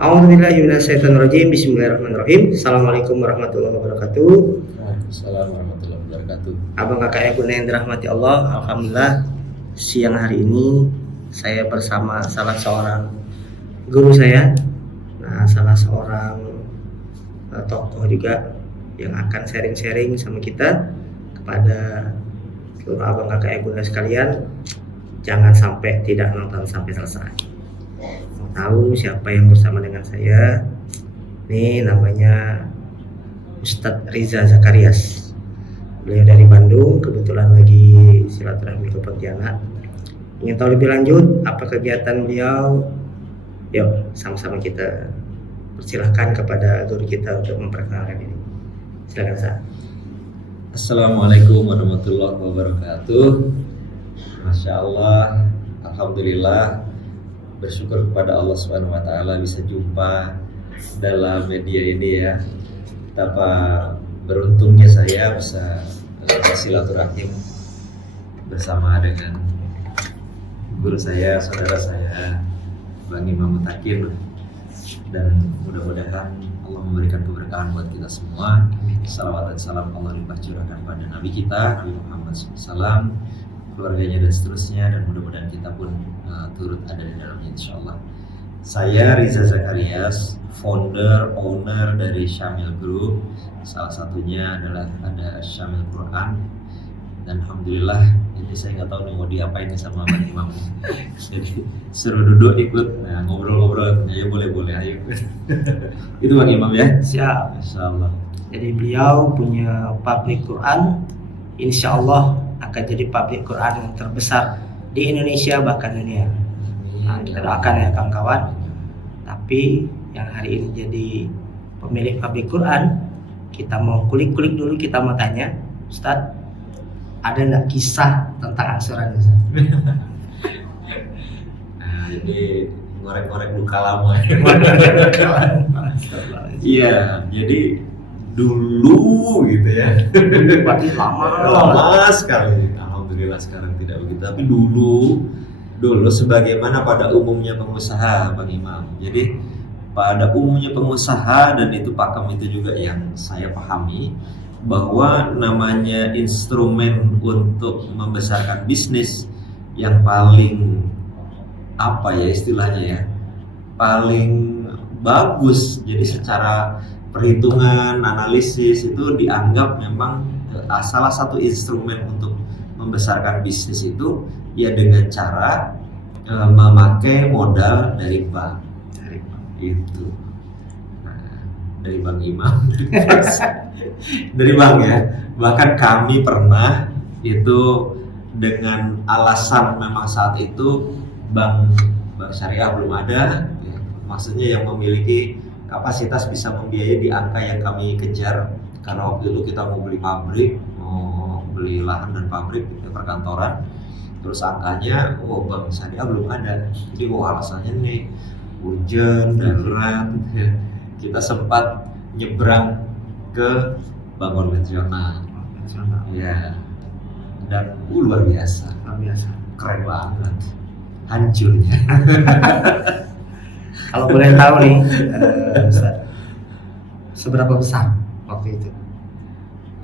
A'udzubillahi minasyaitonirrajim. Bismillahirrahmanirrahim. Assalamualaikum warahmatullahi wabarakatuh. Waalaikumsalam warahmatullahi wabarakatuh. Abang kakak yang yang dirahmati Allah, alhamdulillah siang hari ini saya bersama salah seorang guru saya. Nah, salah seorang tokoh juga yang akan sharing-sharing sama kita kepada seluruh abang kakak bunda sekalian. Jangan sampai tidak nonton sampai selesai. Mau tahu siapa yang bersama dengan saya? Ini namanya Ustadz Riza Zakarias. Beliau dari Bandung, kebetulan lagi silaturahmi ke Pontianak. Ingin tahu lebih lanjut apa kegiatan beliau? Yuk, sama-sama kita persilahkan kepada guru kita untuk memperkenalkan ini. Silakan, Ustaz. Assalamualaikum warahmatullahi wabarakatuh. Masya Allah, alhamdulillah, bersyukur kepada Allah Subhanahu Wa Taala bisa jumpa dalam media ini ya. Betapa beruntungnya saya bisa silaturahim bersama dengan guru saya, saudara saya, Bang Imam Mutakin, dan mudah-mudahan Allah memberikan keberkahan buat kita semua. Salawat dan salam Allah limpah curahkan pada Nabi kita, Nabi Muhammad SAW, keluarganya dan seterusnya, dan mudah-mudahan kita pun turut ada di dalamnya insyaallah. Saya Riza Zakarias, founder, owner dari Syamil Group. Salah satunya adalah ada Syamil Quran. Dan alhamdulillah ini saya nggak tahu nih mau diapain nih sama Bang Imam. Jadi seru duduk ikut, nah ngobrol-ngobrol, ya boleh ayo. Itu Bang Imam ya. Siap. Insyaallah. Jadi beliau punya pabrik Quran, insya Allah akan jadi pabrik Quran yang terbesar di Indonesia bahkan dunia. Nah, kita doakan ya kawan-kawan. Tapi yang hari ini jadi pemilik pabrik Quran, kita mau kulik-kulik dulu, kita mau tanya, Ustadz, ada nggak kisah tentang angsuran? Nah, jadi ngorek-ngorek luka lama. Iya, jadi dulu gitu ya. Berarti Lama sekali. Alhamdulillah sekarang tidak begitu. Tapi dulu sebagaimana pada umumnya pengusaha, Bang Imam. Jadi pada umumnya pengusaha, dan itu pakem itu juga yang saya pahami, bahwa namanya instrumen untuk membesarkan bisnis yang paling apa ya istilahnya ya, paling bagus. Jadi secara perhitungan, analisis itu dianggap memang salah satu instrumen untuk membesarkan bisnis itu ya dengan cara memakai modal dari bank. Itu. Nah, dari Bang Imam, dari bank ya. Bahkan kami pernah itu dengan alasan memang saat itu bank syariah belum ada, ya, maksudnya yang memiliki kapasitas bisa membiayai di angka yang kami kejar, karena waktu itu kita mau beli pabrik, mau beli lahan dan pabrik di perkantoran, terus angkanya bank syariah belum ada. Jadi alasannya nih hujan, darurat, ya. Kita sempat nyebrang ke bank konvensional, ya, dan luar biasa, keren banget, hancurnya. Kalau boleh tahu nih, seberapa besar waktu itu?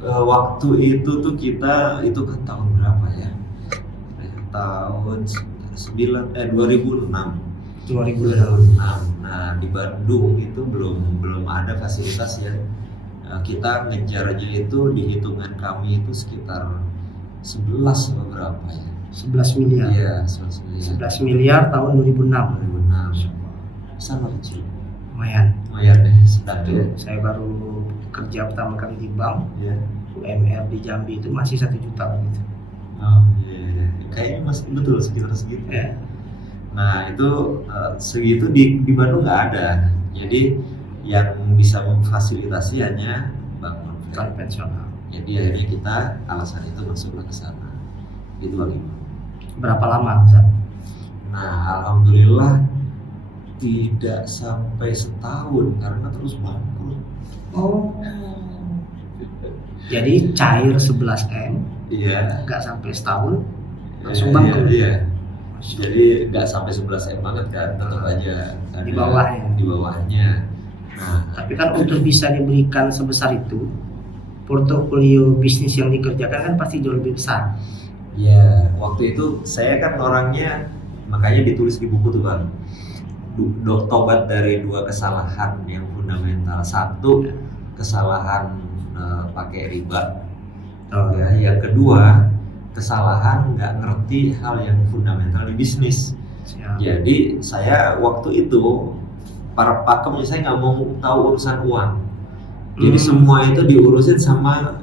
Waktu itu tuh kita, itu kan tahun berapa ya? Tahun 2006. Nah, di Bandung itu belum ada fasilitas ya. Kita ngejarnya itu di hitungan kami itu sekitar 11 atau berapa ya? 11 miliar. Iya, 11 miliar. 11 miliar tahun 2006. 2006. Sama kecil. Lumayan deh, sedang ya. Saya baru kerja pertama kali di bank, Ya. UMR di Jambi itu masih 1 juta gitu. Oh iya. Kayaknya masih betul sekitar segitu. Ya. Nah itu segitu di Bandung nggak ada. Jadi yang bisa memfasilitasi hanya bank Konvensional. Jadi akhirnya kita alasan itu masuklah ke sana. Itu lagi. Berapa lama, Ustaz? Nah alhamdulillah tidak sampai setahun karena terus bangkrut. Oh. Jadi cair 11 M. Iya. Nggak sampai setahun langsung bangkrut. Iya. Jadi nggak sampai 11 M banget kan, tetap aja ada Di bawahnya. Di bawahnya. Nah, Tapi kan untuk bisa diberikan sebesar itu, portofolio bisnis yang dikerjakan kan pasti jauh lebih besar. ya waktu itu saya kan orangnya, makanya ditulis di buku tuh Bang. Tobat dari 2 kesalahan yang fundamental. Satu, kesalahan pakai riba. Ya, yang kedua, kesalahan nggak ngerti hal yang fundamental di bisnis. Siap. Jadi saya waktu itu para pakem saya nggak mau tahu urusan uang. Jadi semua itu diurusin sama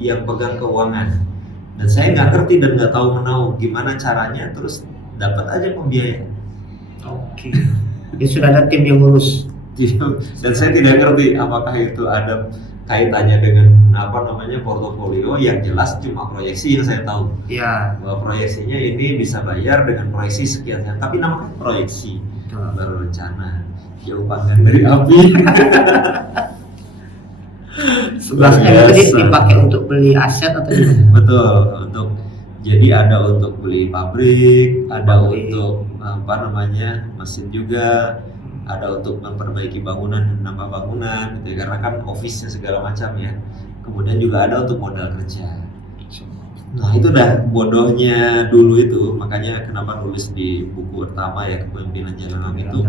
yang pegang keuangan. Dan saya nggak ngerti dan nggak tahu menau gimana caranya, terus dapat aja pembiayaan. Oke. Jadi sudah ada tim yang ngurus. Dan saya tidak ngerti apakah itu ada kaitannya dengan portofolio. Yang jelas cuma proyeksi yang saya tahu. Iya. Bahwa proyeksinya ini bisa bayar dengan proyeksi sekian, tapi namanya proyeksi, baru rencana. Jauh panggang dari api. 11 M itu dipakai untuk beli aset atau gimana? Betul, jadi ada untuk beli pabrik, ada untuk mesin juga, ada untuk memperbaiki bangunan dan nambah bangunan gitu ya, karena kan office-nya segala macam ya. Kemudian juga ada untuk modal kerja. Nah itu dah bodohnya dulu itu, makanya kenapa nulis di buku pertama ya, Kepemimpinan Jalan itu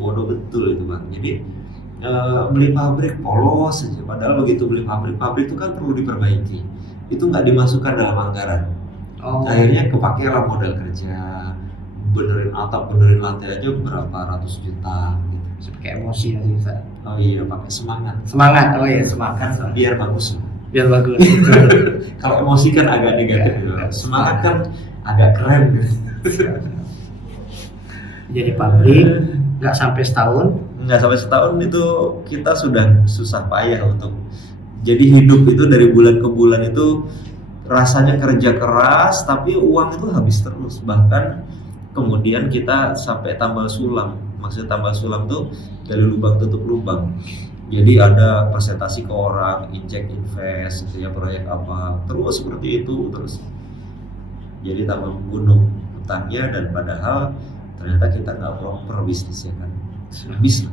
bodoh betul itu Bang. Jadi beli pabrik polos saja, padahal begitu beli pabrik itu kan perlu diperbaiki, itu nggak dimasukkan dalam anggaran. Akhirnya kepakailah modal kerja, benerin atap, benerin lantai aja berapa ratus juta gitu. Pakai emosi sih Ustaz. Oh iya, pakai semangat. Oh iya, semangat. Biar bagus. Kalau emosi kan agak negatif gitu. Semangat kan agak keren gitu. Jadi pabrik nggak sampai setahun itu kita sudah susah payah untuk jadi hidup itu dari bulan ke bulan itu rasanya kerja keras tapi uang itu habis terus, bahkan kemudian kita sampai tambal sulam. Maksudnya tambal sulam tuh dari lubang tutup lubang. Jadi ada presentasi ke orang, injek invest gitu ya, proyek apa, terus seperti itu terus. Jadi tambah gunung utangnya, dan padahal ternyata kita nggak proper bisnisnya kan. Habis.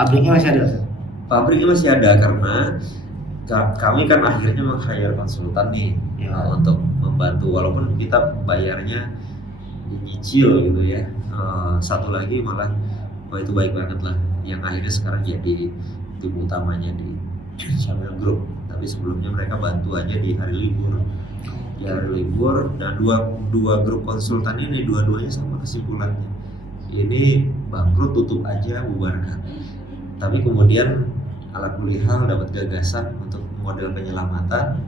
Pabriknya masih ada? Pabriknya masih ada karena kami kan akhirnya meng-hire konsultan nih untuk membantu, walaupun kita bayarnya nyicil gitu ya. Satu lagi malah itu baik banget lah, yang akhirnya sekarang jadi tim utamanya di Channel Group. Tapi sebelumnya mereka bantu aja di hari libur. Dan dua grup konsultan ini dua-duanya sama kesimpulannya. Ini bangkrut, tutup aja, bubarkan. Tapi kemudian ala kulihal dapat gagasan untuk model penyelamatan,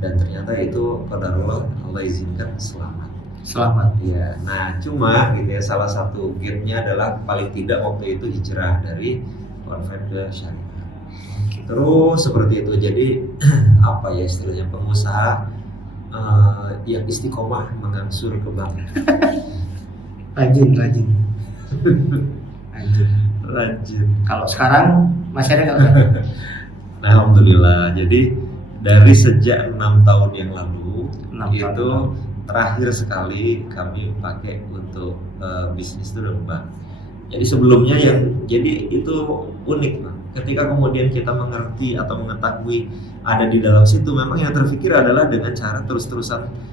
dan ternyata itu qadarullah, Allah izinkan selamat. Ya, nah cuma gitu ya, salah satu gate-nya adalah paling tidak waktu itu hijrah dari konven ke syariah. Terus seperti itu. Jadi apa ya istilahnya, pengusaha yang istiqomah mengangsur ke bank. Rajin. Kalau sekarang masih ada nggak? Alhamdulillah. Jadi dari sejak 6 tahun yang lalu itu terakhir sekali kami pakai untuk bisnis itu bank. Jadi sebelumnya itu unik Bang. Ketika kemudian kita mengerti atau mengetahui ada di dalam situ, memang yang terpikir adalah dengan cara terus-terusan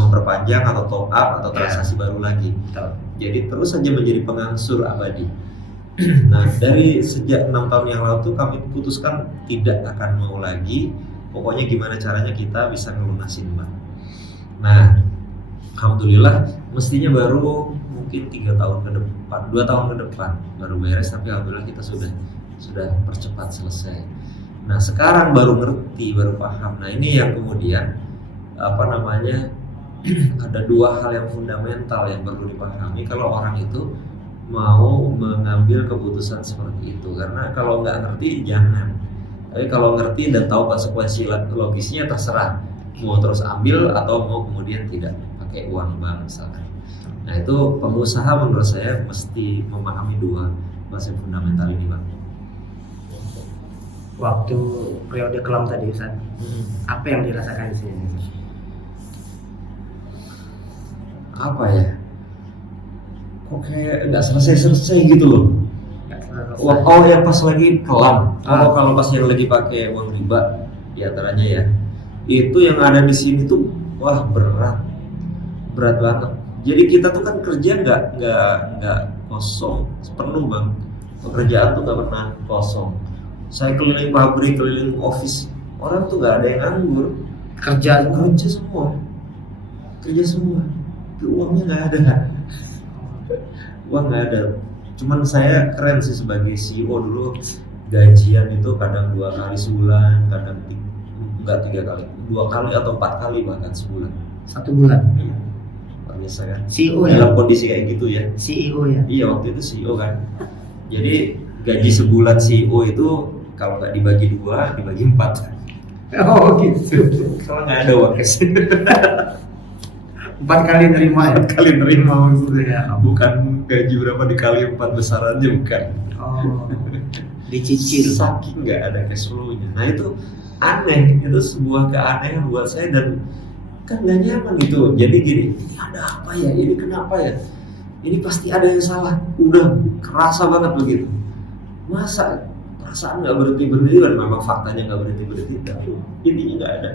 memperpanjang atau top up atau transaksi baru lagi. Jadi terus saja menjadi pengangsur abadi. Nah dari sejak 6 tahun yang lalu tuh kami putuskan tidak akan mau lagi. Pokoknya gimana caranya kita bisa ngelunasin bank. Nah alhamdulillah mestinya baru mungkin 2 tahun ke depan baru beres, tapi alhamdulillah kita sudah percepat selesai. Nah sekarang baru ngerti, baru paham. Nah ini yang kemudian ada 2 hal yang fundamental yang perlu dipahami kalau orang itu mau mengambil keputusan seperti itu. Karena kalau nggak ngerti jangan, tapi kalau ngerti dan tahu konsekuensi logisnya terserah, mau terus ambil atau mau kemudian tidak pakai uang bank misalkan. Nah itu pengusaha menurut saya mesti memahami 2 konsep fundamental ini Bang. Waktu periode kelam tadi Ustaz, apa yang dirasakan di sini? apa ya? Kok kayak nggak selesai gitu loh. Oh ya pas lagi kelam. Kalau pas yang lagi pakai uang riba, di antaranya ya, itu yang ada di sini tuh, wah berat banget. Jadi kita tuh kan kerja nggak kosong, penuh bang. Pekerjaan tuh nggak pernah kosong. Saya keliling pabrik, keliling office, orang tuh nggak ada yang nganggur. Kerja semua. Tapi uangnya nggak ada. Uang nggak ada. Cuman saya keren sih sebagai CEO dulu, gajian itu kadang 2 kali sebulan, kadang enggak 3 kali, 2 kali atau 4 kali bahkan sebulan. 1 bulan. Iya. Luar biasa kan? CEO ya? Dalam kondisi kayak gitu ya. CEO ya? Iya waktu itu CEO kan. Jadi gaji sebulan CEO itu kalau nggak dibagi 2, dibagi 4. Oh gitu. Kalau nggak ada uang cash. 4 kali nerima ya? 4 kali nerima gitu ya. Bukan gaji berapa dikali 4 besarannya, bukan. Oh, dicicil. Saking nggak ada cash flow-nya. Nah itu aneh, itu sebuah keanehan buat saya dan kan nggak nyaman gitu. Jadi gini, ada apa ya? Ini kenapa ya? Ini pasti ada yang salah. Udah kerasa banget begitu. Masa perasaan nggak berhenti dan memang faktanya nggak berhenti tapi ininya nggak ada,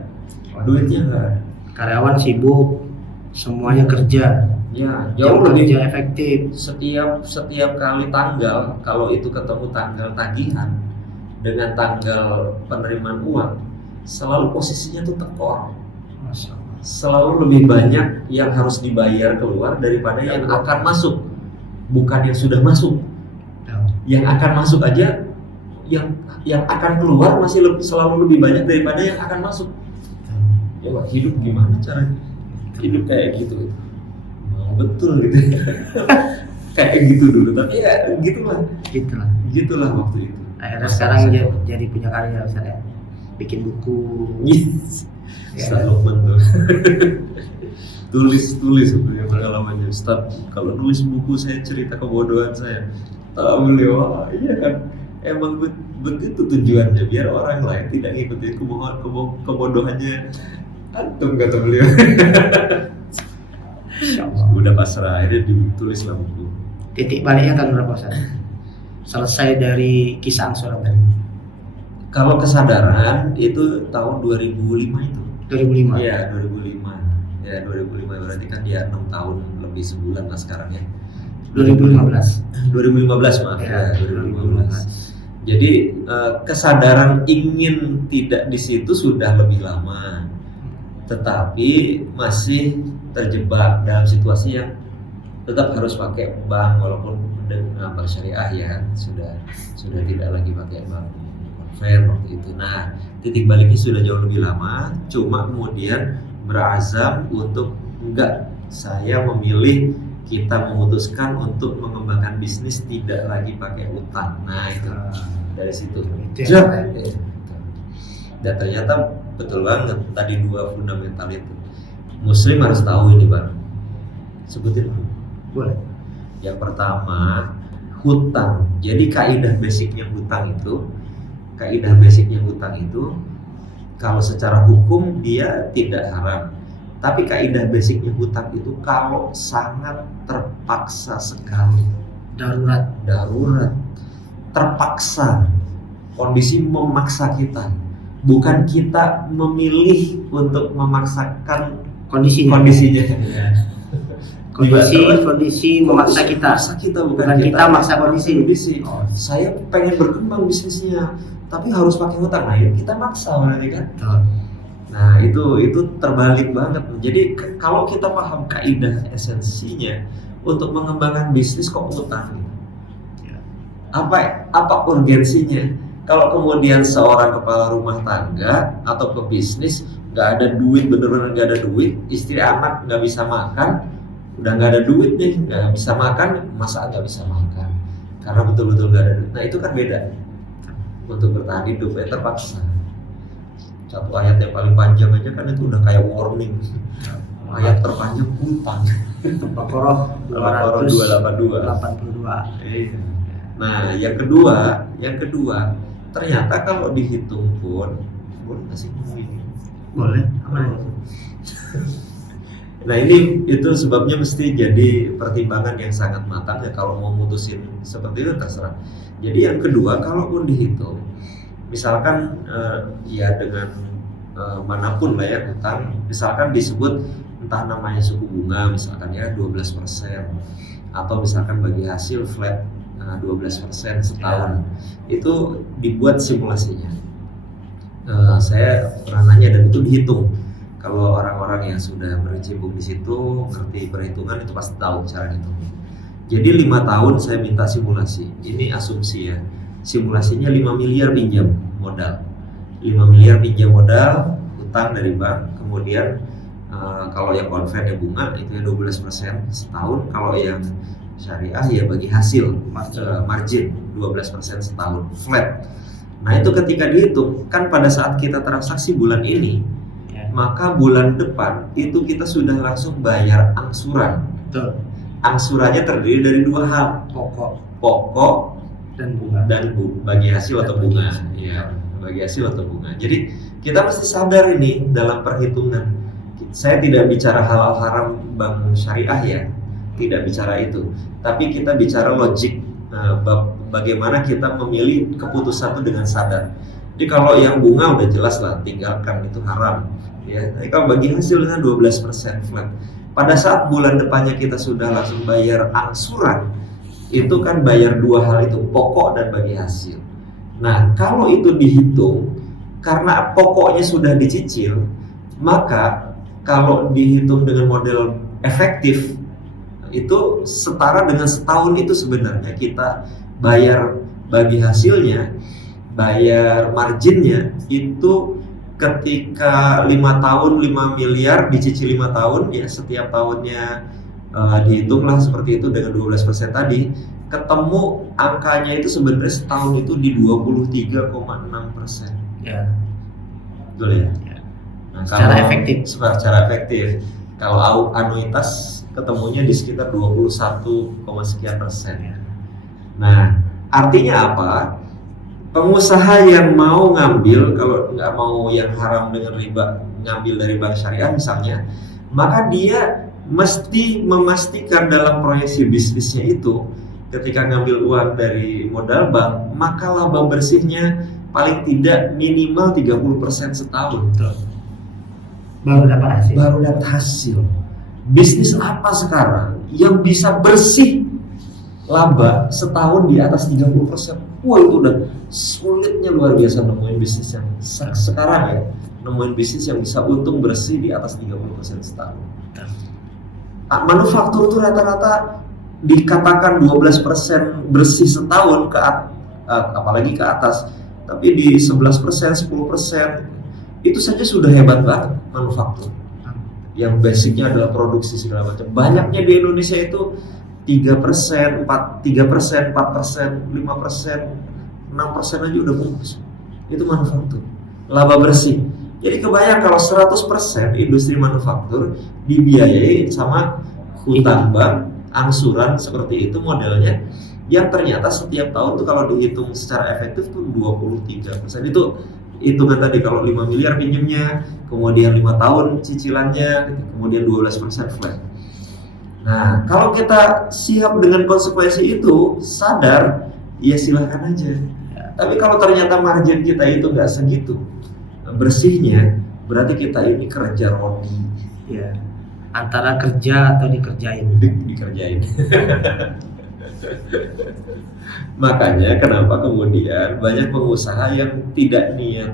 duitnya nggak ada. Karyawan sibuk, semuanya kerja. Ya jauh lebih kerja efektif. Setiap kali tanggal, kalau itu ketemu tanggal tagihan dengan tanggal penerimaan uang, selalu posisinya tuh tekor. Selalu lebih banyak yang harus dibayar keluar daripada yang akan masuk, bukan yang sudah masuk. Yang akan masuk aja, yang akan keluar selalu lebih banyak daripada yang akan masuk. Ya hidup gimana caranya? Hidup kayak gitu. Betul gitu. Kayak gitu dulu, tapi ya gitulah waktu itu. Akhirnya sekarang jadi punya karya misalnya bikin buku. Yes. Selalu betul. tulis sebenarnya pengalamannya Ustaz. Kalau nulis buku saya cerita kebodohan saya. Tahu beliau, iya kan. Emang begitu tujuannya biar orang lain tidak ngikutin kebodohannya antum, kata beliau. Udah pasrah, akhirnya ditulislah buku. Titik baliknya tahun berapa Ustaz? Selesai dari kisah angsuran tadi. Kalau kesadaran itu tahun 2005 itu. 2005. Iya, 2005. Ya 2005 berarti kan dia 6 tahun lebih sebulan lah sekarang ya. 2015 maaf ya, 2015. Jadi kesadaran ingin tidak di situ sudah lebih lama, tetapi masih terjebak dalam situasi yang tetap harus pakai bank walaupun dengan bank syariah ya, sudah tidak lagi pakai bank konven waktu itu. Nah, titik baliknya sudah jauh lebih lama, cuma kemudian berazam untuk enggak, saya memilih, kita memutuskan untuk mengembangkan bisnis tidak lagi pakai utang. Nah itu dari situ. Dan ternyata betul banget tadi 2 fundamental itu. Muslim harus tahu ini Bang. Sebutin boleh. Yang pertama hutang. Jadi kaidah basicnya hutang itu kalau secara hukum dia tidak haram. Tapi kaidah basicnya hutang itu kalau sangat terpaksa sekali, darurat, terpaksa, kondisi memaksa kita, bukan kita memilih untuk memaksakan kondisinya. Kondisi memaksa kita. Bukan kita maksa kondisi. Oh, saya pengen berkembang bisnisnya, tapi harus pakai hutang. Nah, kita maksa berarti kan? Nah itu terbalik banget. Jadi kalau kita paham kaidah esensinya untuk mengembangkan bisnis kok utang, apa urgensinya? Kalau kemudian seorang kepala rumah tangga atau pebisnis nggak ada duit, bener-bener nggak ada duit, istri anak nggak bisa makan, udah nggak ada duit nih, nggak bisa makan, masa nggak bisa makan? Karena betul-betul nggak ada duit. Nah itu kan beda. Untuk bertahan hidup ya terpaksa. Satu ayat yang paling panjang aja kan itu udah kayak warning. Ayat terpanjang hutang. Al-Baqarah 282. Nah, yang kedua, ternyata kalau dihitung pun boleh nggak sih ini? Boleh. Nah ini itu sebabnya mesti jadi pertimbangan yang sangat matang ya kalau mau mutusin seperti itu terserah. Jadi yang kedua, kalaupun dihitung, misalkan ya dengan manapun lah ya hutang, misalkan disebut entah namanya suku bunga misalkan ya 12% atau misalkan bagi hasil flat 12% setahun, itu dibuat simulasinya. Saya pernah nanya dan itu dihitung. Kalau orang-orang yang sudah berkecimpung di situ, ngerti perhitungan itu pasti tahu cara hitung. Jadi 5 tahun saya minta simulasi. Ini asumsi ya. Simulasinya 5 miliar pinjam modal. 5 miliar pinjam modal, utang dari bank. Kemudian kalau yang konvennya bunga itu ya 12% setahun. Kalau yang syariah ya bagi hasil margin 12% setahun flat. Nah itu ketika dihitung kan pada saat kita transaksi bulan ini, maka bulan depan itu kita sudah langsung bayar angsuran. Betul. Angsurannya terdiri dari 2 hal, pokok dan bagi hasil atau bunga. Ya, bagi hasil atau bunga. Jadi kita mesti sadar ini dalam perhitungan. Saya tidak bicara halal haram bank syariah ya, tidak bicara itu. Tapi kita bicara logik, bagaimana kita memilih keputusan itu dengan sadar. Jadi kalau yang bunga udah jelas lah, tinggalkan itu haram. Ya, tapi kalau bagi hasilnya 12% flat. Pada saat bulan depannya kita sudah langsung bayar angsuran, itu kan bayar 2 hal itu, pokok dan bagi hasil. Nah, kalau itu dihitung, karena pokoknya sudah dicicil, maka kalau dihitung dengan model efektif, itu setara dengan setahun itu sebenarnya kita bayar bagi hasilnya, bayar marginnya itu ketika 5 tahun 5 miliar dicicil 5 tahun ya setiap tahunnya dihitunglah seperti itu dengan 12% tadi, ketemu angkanya itu sebenarnya setahun itu di 23,6%. Ya. Betul ya? Nah, secara efektif. Secara efektif. Kalau anuitas ketemunya di sekitar 21, sekian persen ya. Nah, artinya apa? Pengusaha yang mau ngambil, kalau nggak mau yang haram dengan riba, ngambil dari bank syariah misalnya, maka dia mesti memastikan dalam proyeksi bisnisnya itu, ketika ngambil uang dari modal bank, maka laba bersihnya paling tidak minimal 30% setahun. Baru dapat hasil. Bisnis apa sekarang yang bisa bersih laba setahun di atas 30%? Wah itu udah sulitnya luar biasa nemuin bisnis yang sekarang ya, nemuin bisnis yang bisa untung bersih di atas 30% setahun. Manufaktur itu rata-rata dikatakan 12% bersih setahun apalagi ke atas, tapi di 11%, 10% itu saja sudah hebat banget manufaktur. Yang basicnya adalah produksi segala macam. Banyaknya di Indonesia itu 3%, 4%, 5%, 6% aja udah bagus. Itu manufaktur, laba bersih. Jadi kebayang kalau 100% industri manufaktur dibiayai sama hutang bank, angsuran seperti itu modelnya, yang ternyata setiap tahun tuh kalau dihitung secara efektif tuh 23%. Itu hitungan tadi kalau 5 miliar pinjamnya, kemudian 5 tahun cicilannya, kemudian 12% flat. Nah, kalau kita siap dengan konsekuensi itu, sadar, ya silahkan aja. Tapi kalau ternyata margin kita itu nggak segitu bersihnya, berarti kita ini kerja rodi. Ya, antara kerja atau dikerjain. Dikerjain. Makanya kenapa kemudian banyak pengusaha yang tidak niat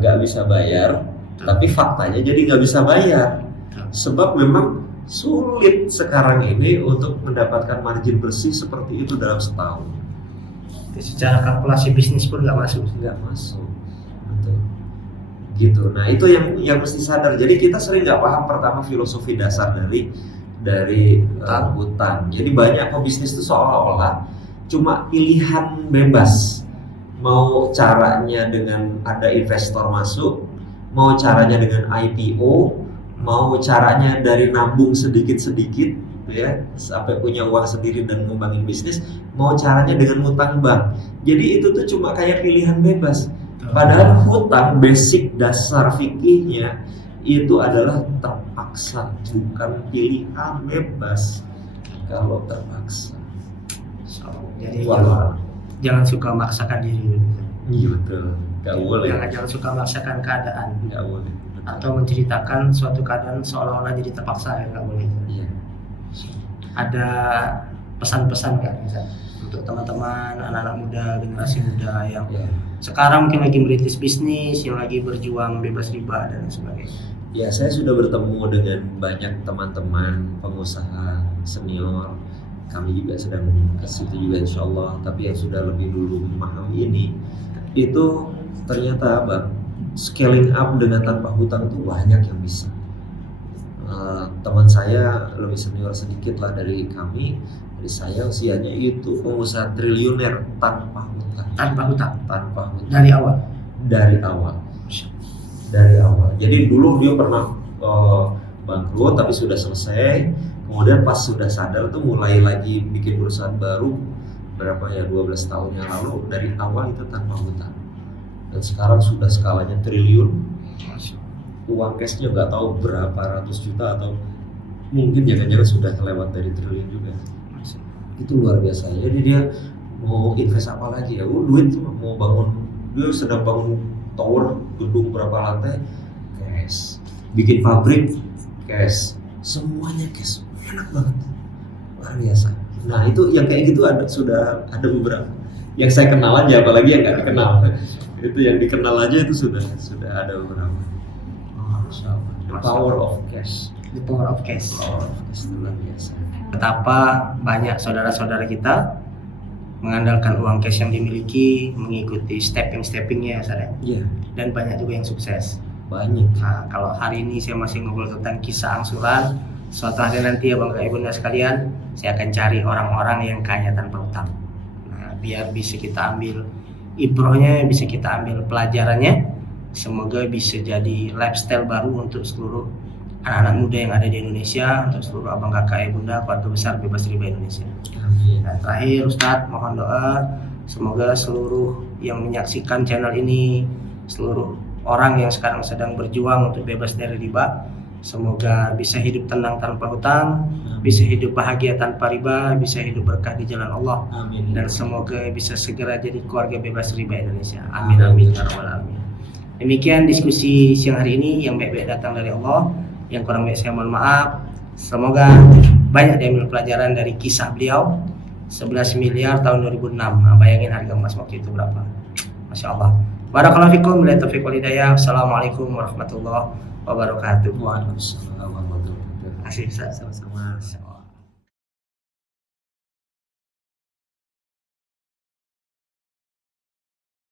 nggak bisa bayar, tapi faktanya jadi nggak bisa bayar. Sebab memang sulit sekarang ini untuk mendapatkan margin bersih seperti itu dalam setahun. Secara kalkulasi bisnis pun nggak masuk. Betul. Gitu. Nah itu yang mesti sadar. Jadi kita sering nggak paham pertama filosofi dasar dari hutang. Jadi banyak pebisnis itu seolah-olah cuma pilihan bebas. Mau caranya dengan ada investor masuk, mau caranya dengan IPO, mau caranya dari nabung sedikit-sedikit ya sampai punya uang sendiri dan ngembangin bisnis, mau caranya dengan hutang bank. Jadi itu tuh cuma kayak pilihan bebas. Padahal hutang basic dasar fikihnya itu adalah terpaksa, bukan pilihan bebas. Kalau terpaksa, Jadi wah, jangan suka memaksakan diri. iya betul, nggak boleh, Jangan suka memaksakan keadaan nggak boleh. atau menceritakan suatu keadaan seolah-olah jadi terpaksa, ya nggak boleh. Iya. Ada pesan-pesan nggak Ustaz, untuk teman-teman anak-anak muda, generasi muda yang Ya. sekarang mungkin lagi merintis bisnis, yang lagi berjuang bebas riba dan sebagainya? Ya, saya sudah bertemu dengan banyak teman-teman pengusaha senior. Kami juga sedang ke situ juga insya Allah. Tapi yang sudah lebih dulu memahami ini, itu ternyata Bang, scaling up dengan tanpa hutang itu banyak yang bisa. Teman saya lebih senior sedikit lah dari kami. Dari saya usianya itu pengusaha triliuner tanpa hutang. Tanpa hutang Tanpa hutang. dari awal. Dari awal. Dari awal. Jadi dulu dia pernah bangkrut tapi sudah selesai. Kemudian pas sudah sadar tuh mulai lagi bikin perusahaan baru berapa ya 12 tahun yang lalu, dari awal itu tanpa hutang. Dan sekarang sudah skalanya triliun. Uang cashnya nggak tahu berapa ratus juta atau mungkin jangan-jangan sudah kelewat dari triliun juga. Itu luar biasa. Jadi dia mau invest apa lagi ya? Duit mau bangun, dia sedang bangun tower gedung berapa lantai, cash. Bikin pabrik, cash. Semuanya cash. Enak banget, luar biasa. Nah itu yang kayak gitu sudah ada beberapa. Yang saya kenal aja, apalagi yang nggak dikenal. Itu yang dikenal aja itu sudah ada beberapa. The power of cash. The power of cash. Power of cash itu luar biasa. Betapa banyak saudara-saudara kita mengandalkan uang cash yang dimiliki, mengikuti steppingnya ya Ustaz ya. Iya. Dan banyak juga yang sukses. Banyak. Nah, kalau hari ini saya masih ngobrol tentang kisah angsuran, suatu hari nanti ya Bapak Ibu dan sekalian, saya akan cari orang-orang yang kaya tanpa hutang. Nah, biar bisa kita ambil ibrohnya, bisa kita ambil pelajarannya. Semoga bisa jadi lifestyle baru untuk seluruh anak-anak muda yang ada di Indonesia, untuk seluruh abang kakak ibu bunda keluarga besar bebas riba Indonesia. Amin. Dan terakhir Ustadz, mohon doa semoga seluruh yang menyaksikan channel ini, seluruh orang yang sekarang sedang berjuang untuk bebas dari riba, semoga bisa hidup tenang tanpa hutang, bisa hidup bahagia tanpa riba, bisa hidup berkah di jalan Allah, Amin. dan semoga bisa segera jadi keluarga bebas riba Indonesia. Amin amin ya rabbal alamin. Demikian diskusi siang hari ini, yang baik-baik datang dari Allah, yang kurang baik saya mohon maaf. Semoga banyak diambil pelajaran dari kisah beliau. 11 miliar tahun 2006. Nah, bayangin harga emas waktu itu berapa. Masya Allah. Barakallahu fikum, billahi taufiq wal hidayah. Assalamualaikum warahmatullahi wabarakatuh. Waalaikumsalam warahmatullahi wabarakatuh. Terima kasih Ustaz, sama-sama.